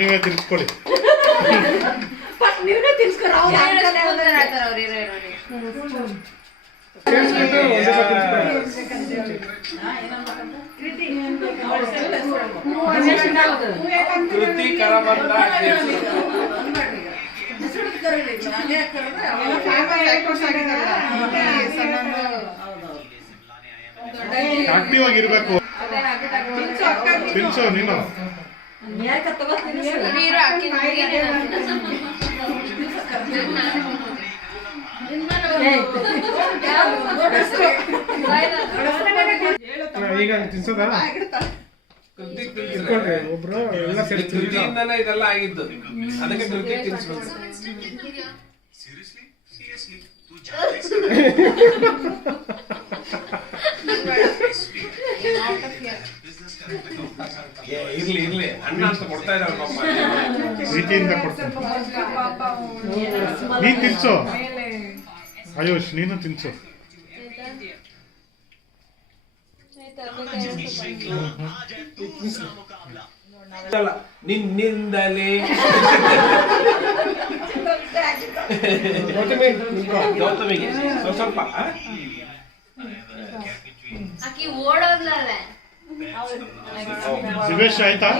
ನೀವೇ ತಿರ್ಸ್ಕೊಳ್ಳಿ. ನೀವೇ ತಿರ್ಸ್ಕೊರ ಕೃತಿ ಕರಬಂದ ಆಕ್ಟಿವ್ ಆಗಿರ್ಬೇಕು. ತಿನ್ಸು ನೀನು. ಈಗ ತಿನ್ಸೋದಾ? ಒಬ್ರು ಎಲ್ಲ ಕೃತಿಯಿಂದನೇ ಇದೆಲ್ಲ ಆಗಿದ್ದು, ಅದಕ್ಕೆ ಕೃತಿ ತಿನ್ಸ್ಬೇಕು. ಇರ್ಲಿ ಇರ್ಲಿ, ಅಣ್ಣ ಅಂತ ಕೊಡ್ತಾ ಇದ್ದಾರೆ ಪಾಪ, ಪ್ರೀತಿಯಿಂದ ಕೊಡ್ತೀನಿ. ನೀನ್ ತಿನ್ಸು ಆಯುಷ್, ನೀನು ತಿನ್ಸು. ನಿನ್ನಿಂದಲೇ ಗೌತಮಿಗೆ ಸ್ವಲ್ಪ ದಿವೇಶ್ ಆಯ್ತಾ?